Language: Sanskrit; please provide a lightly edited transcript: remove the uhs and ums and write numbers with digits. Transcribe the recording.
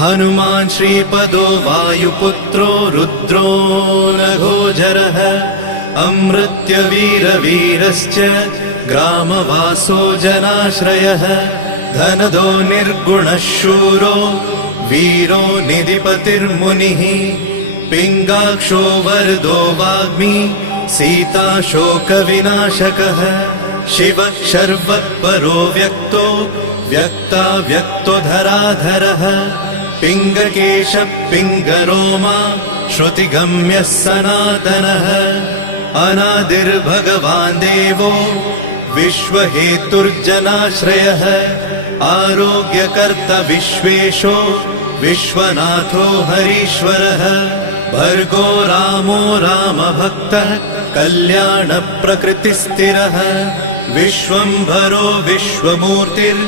हनुमान् श्रीपदो वायुपुत्रो रुद्रो नघोजरः अमृत्यवीरवीरश्च ग्रामवासो जनाश्रयः धनदो निर्गुणः शूरो वीरो निधिपतिर्मुनिः पिङ्गाक्षो वरदो वाग्मी सीताशोकविनाशकः शिवः शर्वत्परो व्यक्तो व्यक्ताव्यक्तो धराधरः पिङ्गकेशः पिङ्गरोमा श्रुतिगम्यः सनातनः अनादिर्भगवान् देवो विश्वहेतुर्जनाश्रयः आरोग्यकर्ता विश्वेशो विश्वनाथो हरीश्वरः भर्गो रामो रामभक्तः कल्याणप्रकृतिस्थिरः विश्वम्भरो विश्वमूर्तिर्